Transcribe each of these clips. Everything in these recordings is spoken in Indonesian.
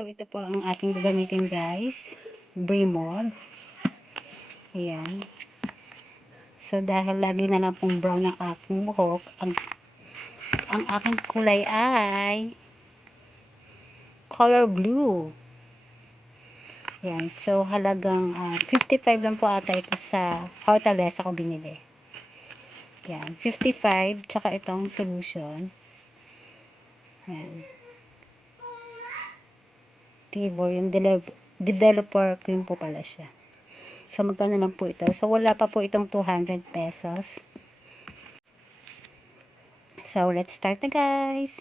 So, ito po ang ating gagamitin guys. Bremol. Ayan. So, dahil lagi na lang pong brown ang aking buhok, ang aking kulay ay color blue. Ayan. So, halagang 55 lang po ata ito sa Hortaleza ko binili. Ayan. 55, tsaka itong solution. Ayan. Tibor, yung developer cream po pala siya. So, magkano lang po ito? So, wala pa po itong 200 pesos. So, let's start na guys.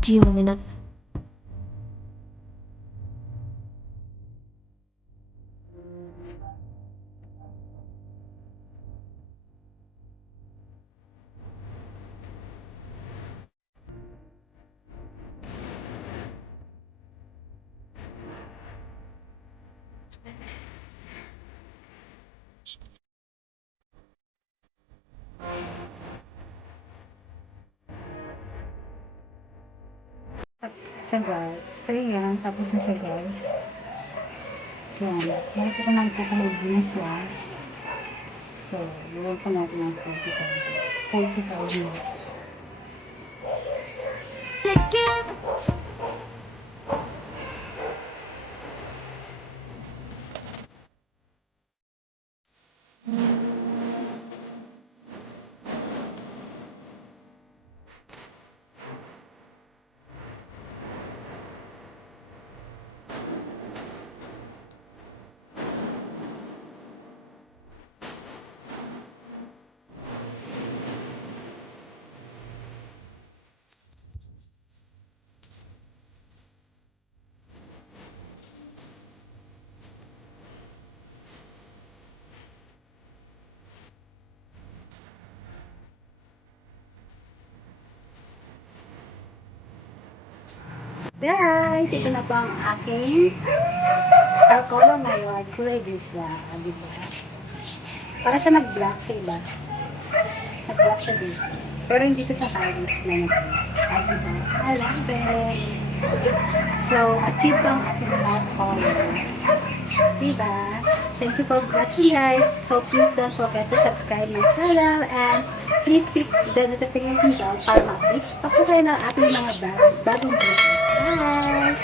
Gio Minat. Sagal. So, yan. Tapos na siya, guys. Yan. Meron ko lang po kung mag-business yan. So, iwan ko natin ang 30,000. 30,000. Guys, ito na po ang aking alcohol ngayon. Kulay beige siya. Diba? Para siya nag-black siya iba. Nag-black siya dito. Pero hindi ko sa Paris na nag-diba? I love it. So, achieve ko ang aking top color. Diba? Thank you for watching, guys. Hope you don't forget to subscribe my channel and please click the notification bell para ma-update pa ko kayo ng ating mga bagong video. Bye!